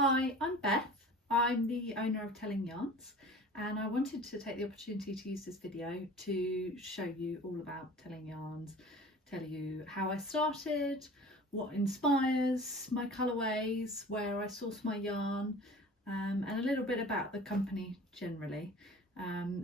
Hi, I'm Beth. I'm the owner of Telling Yarns, and I wanted to take the opportunity to use this video to show you all about Telling Yarns, tell you how I started, what inspires my colourways, where I source my yarn, and a little bit about the company generally.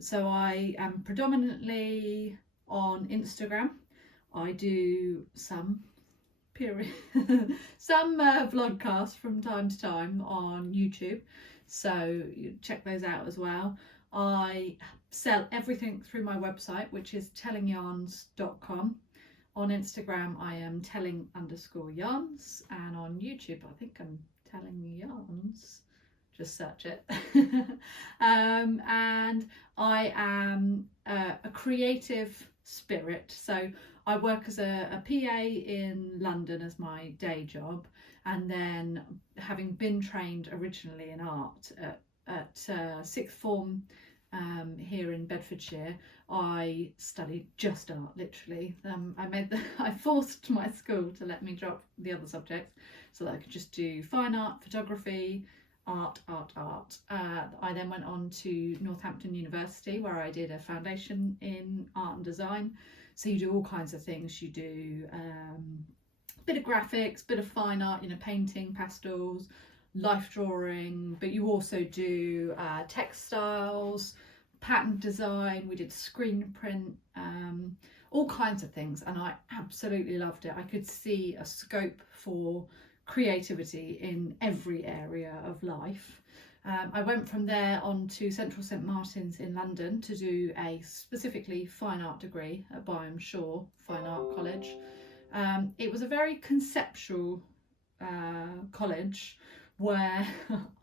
So I am predominantly on Instagram. I do some vlogcasts from time to time on YouTube, so you check those out as well. I sell everything through my website, which is tellingyarns.com. On Instagram I am telling_yarns, and on YouTube I think I'm telling yarns, just search it. And I am a creative spirit, so I work as a PA in London as my day job, and then having been trained originally in art at sixth form here in Bedfordshire, I studied just art, literally. I forced my school to let me drop the other subjects so that I could just do fine art, photography, art. I then went on to Northampton University, where I did a foundation in art and design. So you do all kinds of things. You do a bit of graphics, bit of fine art, painting, pastels, life drawing, but you also do textiles, pattern design. We did screen print, all kinds of things, and I absolutely loved it. I could see a scope for creativity in every area of life. I went from there on to Central St Martin's in London to do a specifically fine art degree at Byam Shaw Fine Art College. It was a very conceptual college where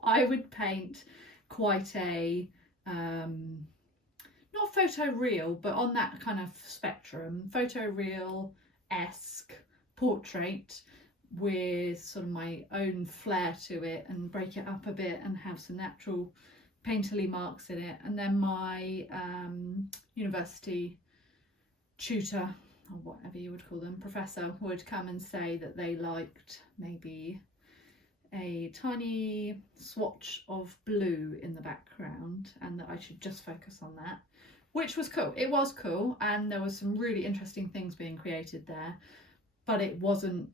I would paint quite a, not photoreal, but on that kind of spectrum, photoreal-esque portrait, with sort of my own flair to it, and break it up a bit and have some natural painterly marks in it. And then my university tutor, or whatever you would call them, professor, would come and say that they liked maybe a tiny swatch of blue in the background and that I should just focus on that, which was cool. It was cool, and there was some really interesting things being created there, but it wasn't,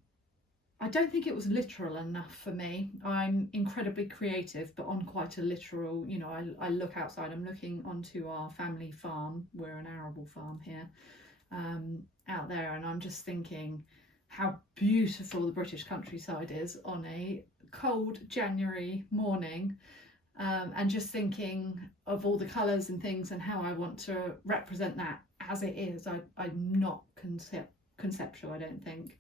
I don't think it was literal enough for me. I'm incredibly creative, but on quite a literal, I look outside, I'm looking onto our family farm. We're an arable farm here, out there, and I'm just thinking how beautiful the British countryside is on a cold January morning, and just thinking of all the colours and things and how I want to represent that as it is. I'm not conceptual, I don't think.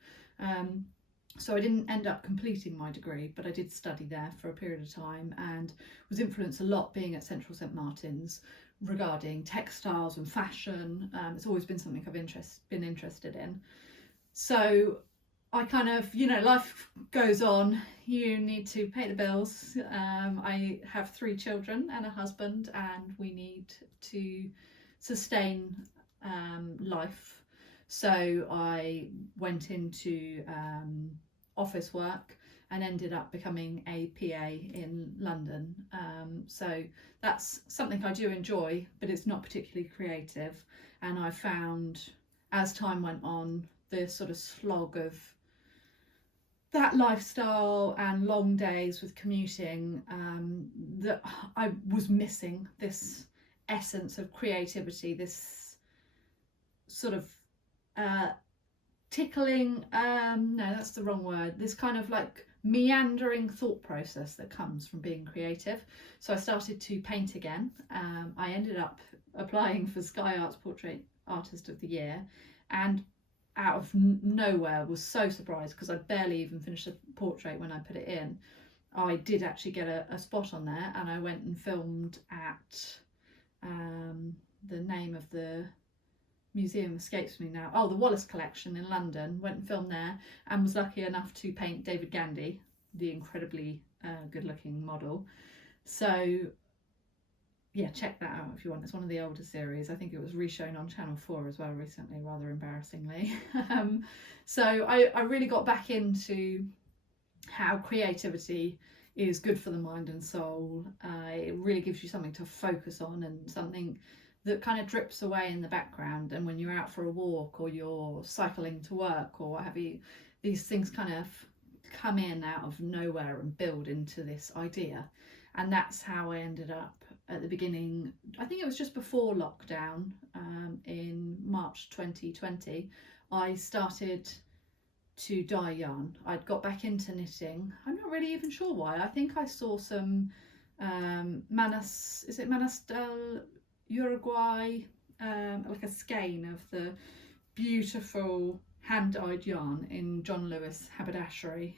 So I didn't end up completing my degree, but I did study there for a period of time, and was influenced a lot being at Central St Martin's regarding textiles and fashion. It's always been something I've been interested in. So I kind of, life goes on. You need to pay the bills. I have 3 children and a husband, and we need to sustain life. So I went into office work and ended up becoming a PA in London. So that's something I do enjoy, but it's not particularly creative. And I found, as time went on, the sort of slog of that lifestyle and long days with commuting, that I was missing this essence of creativity, this sort of tickling, no, that's the wrong word, this kind of like meandering thought process that comes from being creative. So I started to paint again. I ended up applying for Sky Art's Portrait Artist of the Year, and out of nowhere was so surprised, because I barely even finished the portrait when I put it in. I did actually get a spot on there, and I went and filmed at the name of the museum escapes me now. Oh, the Wallace Collection in London. Went and filmed there, and was lucky enough to paint David Gandy, the incredibly good-looking model. So yeah, check that out if you want. It's one of the older series. I think it was reshown on Channel 4 as well recently, rather embarrassingly. So I really got back into how creativity is good for the mind and soul. It really gives you something to focus on and something that kind of drips away in the background. And when you're out for a walk or you're cycling to work or what have you, these things kind of come in out of nowhere and build into this idea. And that's how I ended up at the beginning. I think it was just before lockdown, in March 2020, I started to dye yarn. I'd got back into knitting. I'm not really even sure why. I think I saw some Manas del Uruguay, like a skein of the beautiful hand-dyed yarn in John Lewis haberdashery,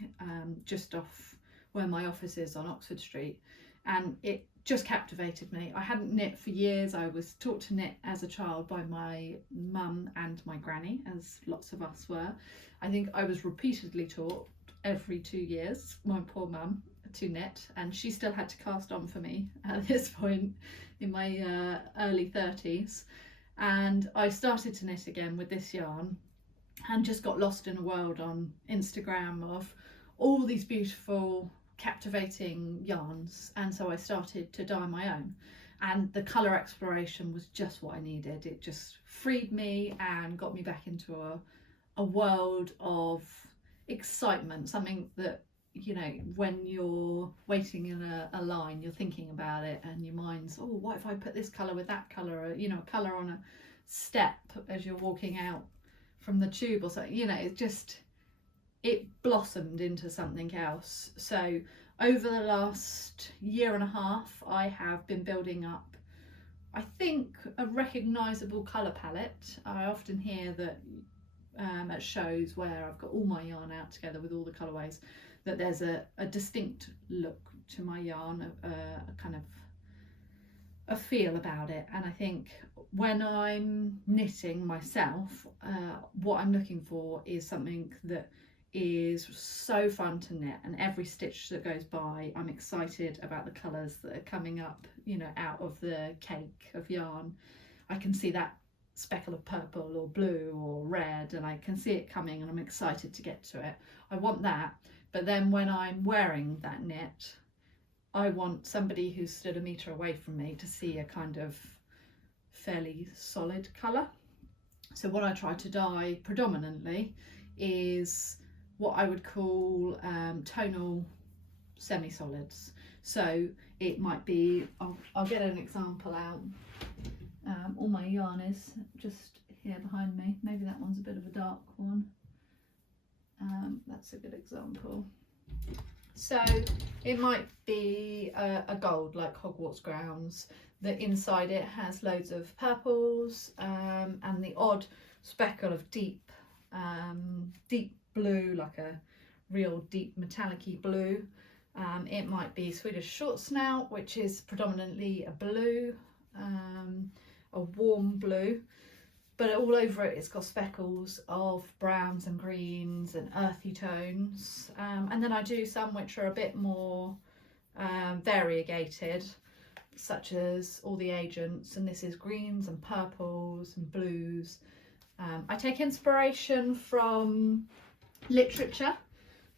just off where my office is on Oxford Street, and it just captivated me. I hadn't knit for years. I was taught to knit as a child by my mum and my granny, as lots of us were. I think I was repeatedly taught every 2 years, my poor mum, to knit, and she still had to cast on for me at this point in my early 30s. And I started to knit again with this yarn and just got lost in a world on Instagram of all these beautiful, captivating yarns. And so I started to dye my own, and the colour exploration was just what I needed. It just freed me and got me back into a world of excitement, something that, you know, when you're waiting in a line, you're thinking about it and your mind's, oh, what if I put this colour with that colour, or, you know, a colour on a step as you're walking out from the tube or something. You know, it blossomed into something else. So over the last year and a half, I have been building up, I think, a recognisable colour palette. I often hear that at shows where I've got all my yarn out together with all the colourways, that there's a distinct look to my yarn, a kind of a feel about it. And I think when I'm knitting myself, what I'm looking for is something that is so fun to knit, and every stitch that goes by I'm excited about the colours that are coming up, you know, out of the cake of yarn. I can see that speckle of purple or blue or red, and I can see it coming and I'm excited to get to it. I want that. But then when I'm wearing that knit, I want somebody who's stood a metre away from me to see a kind of fairly solid colour. So what I try to dye predominantly is what I would call tonal semi-solids. So it might be, I'll get an example out. All my yarn is just here behind me. Maybe that one's a bit of a dark one. That's a good example. So it might be a gold, like Hogwarts grounds, that inside it has loads of purples, and the odd speckle of deep blue, like a real deep metallic-y blue. It might be Swedish short snout, which is predominantly a blue, a warm blue, but all over it it's got speckles of browns and greens and earthy tones. And then I do some which are a bit more variegated, such as All the Agents, and this is greens and purples and blues. I take inspiration from literature.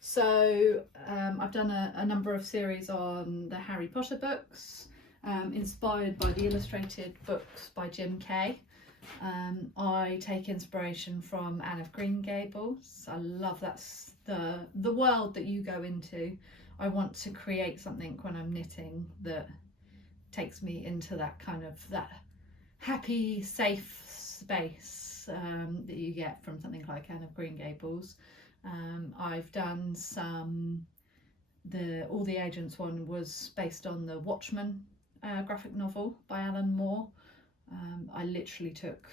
So I've done a number of series on the Harry Potter books, inspired by the illustrated books by Jim Kay. I take inspiration from Anne of Green Gables. I love that's the world that you go into. I want to create something when I'm knitting that takes me into that kind of that happy, safe space that you get from something like Anne of Green Gables. I've done some, All the Agents one was based on the Watchmen graphic novel by Alan Moore. I literally took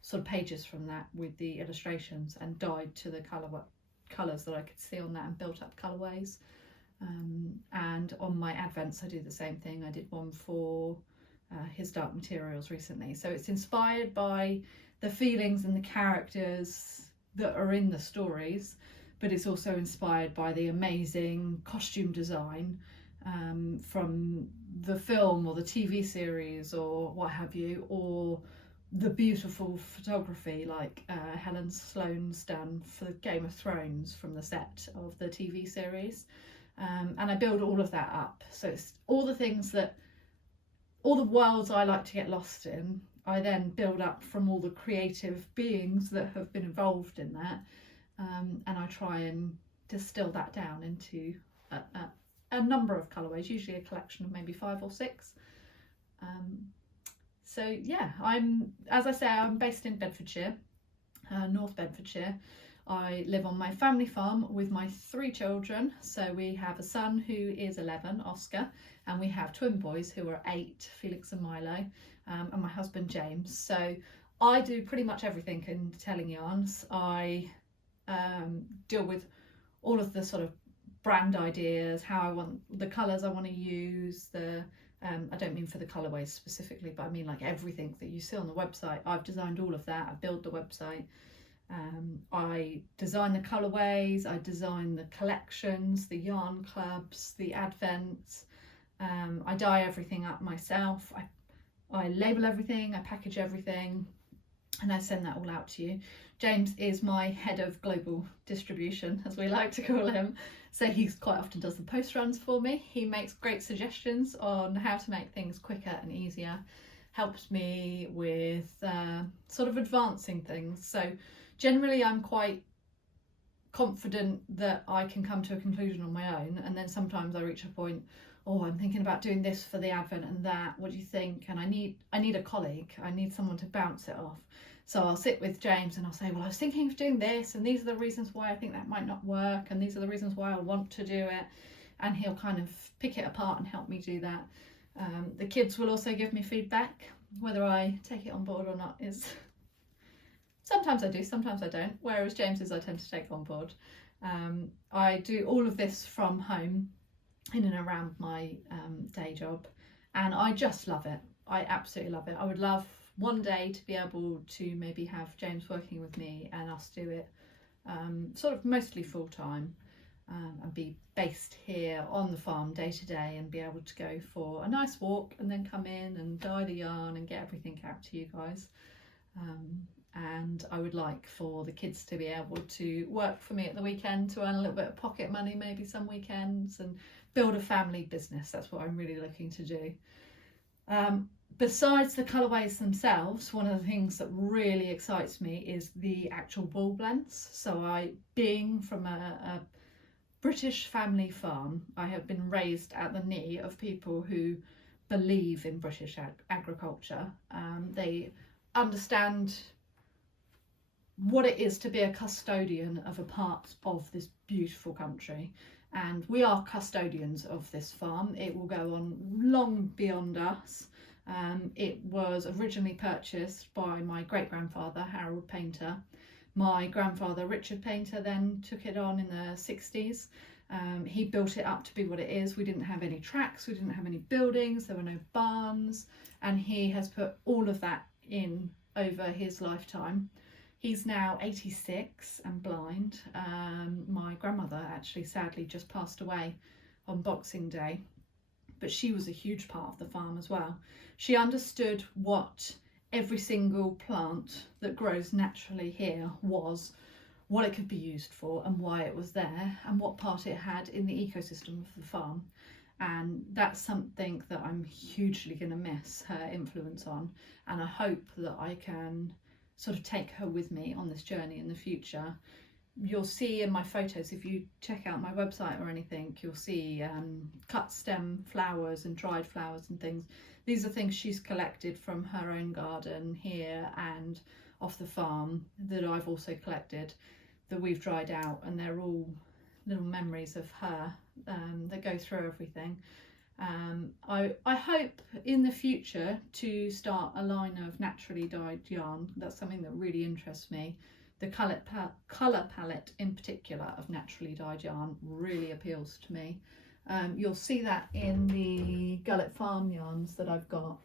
sort of pages from that with the illustrations and dyed to the colours that I could see on that and built up colourways. And on my advents I do the same thing. I did one for his Dark Materials recently. So it's inspired by the feelings and the characters that are in the stories, but it's also inspired by the amazing costume design from the film or the TV series or what have you, or the beautiful photography like Helen Sloane's done for Game of Thrones from the set of the TV series. and I build all of that up. So it's all the things that, all the worlds I like to get lost in, I then build up from all the creative beings that have been involved in that, and I try and distill that down into a number of colourways, usually a collection of maybe 5 or 6. So yeah, as I say, I'm based in Bedfordshire, North Bedfordshire. I live on my family farm with my 3 children. So we have a son who is 11, Oscar, and we have twin boys who are 8, Felix and Milo, and my husband James. So I do pretty much everything in telling yarns. I deal with all of the sort of brand ideas, how I want the colours I want to use, I don't mean for the colourways specifically, but I mean like everything that you see on the website. I've designed all of that. I build the website. I design the colourways, I design the collections, the yarn clubs, the advents. I dye everything up myself. I label everything, I package everything, and I send that all out to you. James is my head of global distribution, as we like to call him. So he quite often does the post runs for me. He makes great suggestions on how to make things quicker and easier, helps me with sort of advancing things. So generally I'm quite confident that I can come to a conclusion on my own, and then sometimes I reach a point, oh, I'm thinking about doing this for the advent and that, what do you think? And I need a colleague, I need someone to bounce it off. So I'll sit with James and I'll say, well, I was thinking of doing this, and these are the reasons why I think that might not work, and these are the reasons why I want to do it, and he'll kind of pick it apart and help me do that. The kids will also give me feedback. Whether I take it on board or not is sometimes I do, sometimes I don't, whereas James's I tend to take on board. I do all of this from home in and around my day job, and I just love it. I absolutely love it. I would love one day to be able to maybe have James working with me and us do it sort of mostly full time, and be based here on the farm day to day, and be able to go for a nice walk and then come in and dye the yarn and get everything out to you guys. And I would like for the kids to be able to work for me at the weekend to earn a little bit of pocket money, maybe some weekends, and build a family business. That's what I'm really looking to do. Besides the colourways themselves, one of the things that really excites me is the actual wool blends. So being from a British family farm, I have been raised at the knee of people who believe in British agriculture. They understand what it is to be a custodian of a part of this beautiful country, and we are custodians of this farm. It will go on long beyond us. It was originally purchased by my great-grandfather Harold Painter. My grandfather Richard Painter then took it on in the 60s. He built it up to be what it is. We didn't have any tracks, we didn't have any buildings, there were no barns, and he has put all of that in over his lifetime. He's now 86 and blind. My grandmother actually sadly just passed away on Boxing Day, but she was a huge part of the farm as well. She understood what every single plant that grows naturally here was, what it could be used for and why it was there, and what part it had in the ecosystem of the farm. And that's something that I'm hugely going to miss her influence on, and I hope that I can sort of take her with me on this journey in the future. You'll see in my photos, if you check out my website or anything, you'll see cut stem flowers and dried flowers and things. These are things she's collected from her own garden here and off the farm that I've also collected, that we've dried out, and they're all little memories of her that go through everything. I hope in the future to start a line of naturally dyed yarn. That's something that really interests me. The colour palette in particular of naturally dyed yarn really appeals to me. You'll see that in the Gullet Farm yarns that I've got.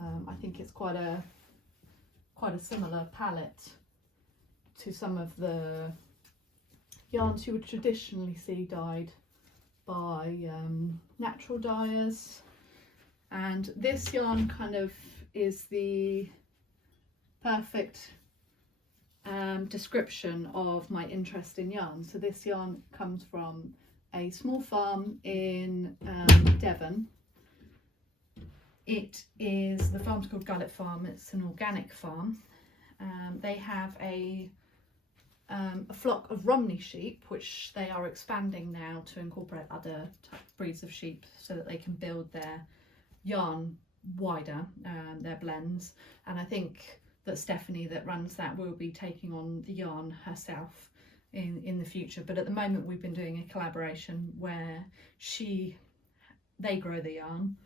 I think it's quite a similar palette to some of the yarns you would traditionally see dyed by natural dyers, and this yarn kind of is the perfect description of my interest in yarn. So this yarn comes from a small farm in Devon. The farm's called Gullet Farm. It's an organic farm. They have a flock of Romney sheep, which they are expanding now to incorporate other breeds of sheep so that they can build their yarn wider, their blends. And I think that Stephanie, that runs that, will be taking on the yarn herself in the future. But at the moment we've been doing a collaboration where they grow the yarn,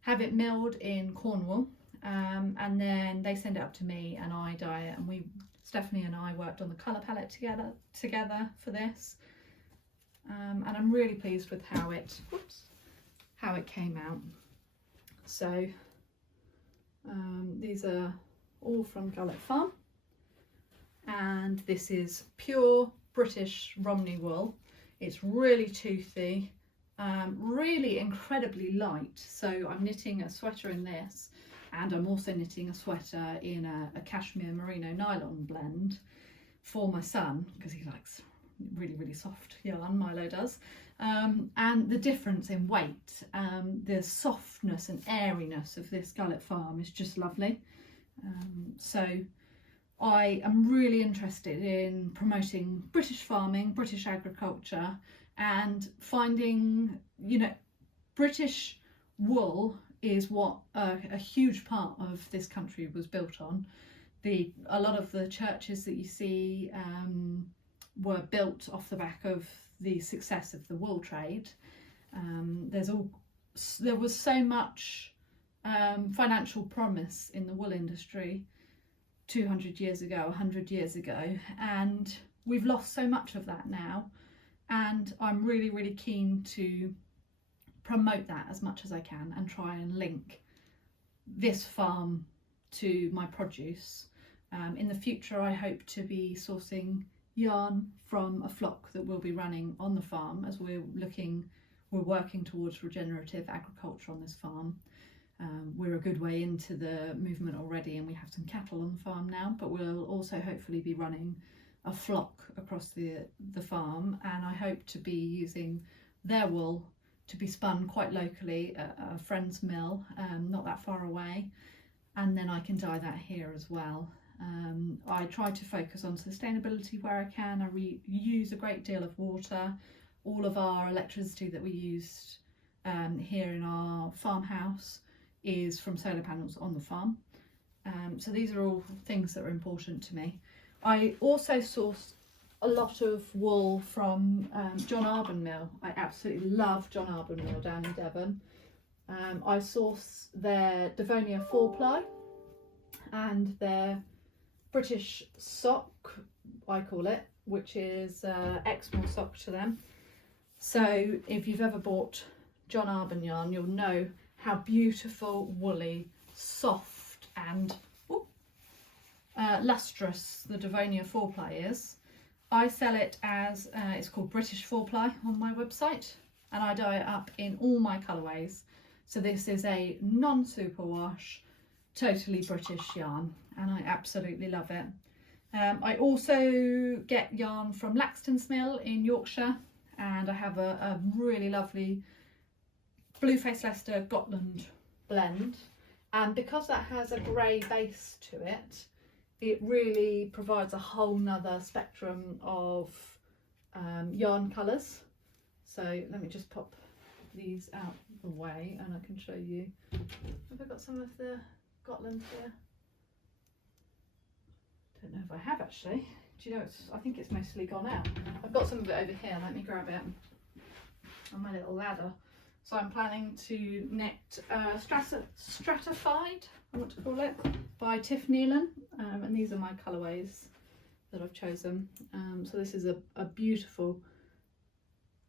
have it milled in Cornwall, and then they send it up to me and I dye it. And Stephanie and I worked on the colour palette together for this, and I'm really pleased with how it came out. So these are all from Gullet Farm, and this is pure British Romney wool. It's really toothy, really incredibly light. So I'm knitting a sweater in this, and I'm also knitting a sweater in a cashmere merino nylon blend for my son, because he likes really, really soft yarn, Milo does. And the difference in weight, the softness and airiness of this Gullet Farm is just lovely. So I am really interested in promoting British farming, British agriculture, and finding, British wool is what a huge part of this country was built on. A lot of the churches that you see were built off the back of the success of the wool trade. There was so much financial promise in the wool industry 200 years ago, 100 years ago, and we've lost so much of that now. And I'm really, really keen to promote that as much as I can and try and link this farm to my produce. In the future, I hope to be sourcing yarn from a flock that will be running on the farm, as we're working towards regenerative agriculture on this farm. We're a good way into the movement already, and we have some cattle on the farm now, but we'll also hopefully be running a flock across the farm, and I hope to be using their wool to be spun quite locally at a friend's mill, not that far away, and then I can dye that here as well. I try to focus on sustainability where I can. I reuse a great deal of water. All of our electricity that we used here in our farmhouse is from solar panels on the farm. So these are all things that are important to me. I also source a lot of wool from John Arbon Mill. I absolutely love John Arbon Mill down in Devon. I source their Devonia 4-ply and their British sock, I call it, which is Exmoor sock to them. So if you've ever bought John Arbon yarn, you'll know how beautiful, woolly, soft and lustrous the Devonia 4-ply is. I sell it as, it's called British 4-ply on my website, and I dye it up in all my colourways. So this is a non-superwash, totally British yarn, and I absolutely love it. I also get yarn from Laxton's Mill in Yorkshire, and I have a really lovely Blueface Leicester Gotland blend, and because that has a grey base to it, it really provides a whole nother spectrum of yarn colours. So let me just pop these out the way and I can show you. Have I got some of the Gotland here? Don't know if I have actually. Do you know, I think it's mostly gone out. I've got some of it over here, let me grab it on my little ladder. So I'm planning to knit Stratified, I want to call it, by Tiff Nealon, and these are my colourways that I've chosen. So this is a beautiful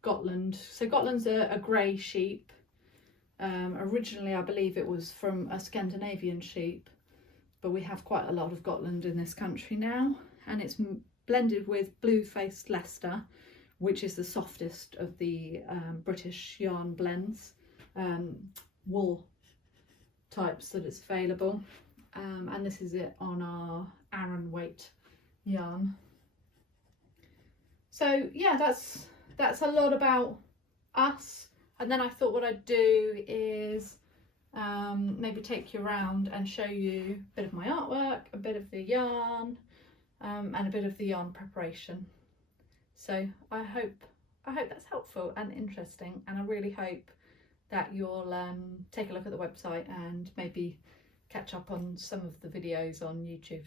Gotland. So Gotland's a grey sheep. Originally I believe it was from a Scandinavian sheep, but we have quite a lot of Gotland in this country now, and it's blended with Blue-Faced Leicester, which is the softest of the British yarn blends, wool types that is available, and this is it on our Aran weight yarn. So yeah, that's a lot about us. And then I thought what I'd do is maybe take you around and show you a bit of my artwork, a bit of the yarn, and a bit of the yarn preparation. So I hope that's helpful and interesting, and I really hope that you'll take a look at the website and maybe catch up on some of the videos on YouTube.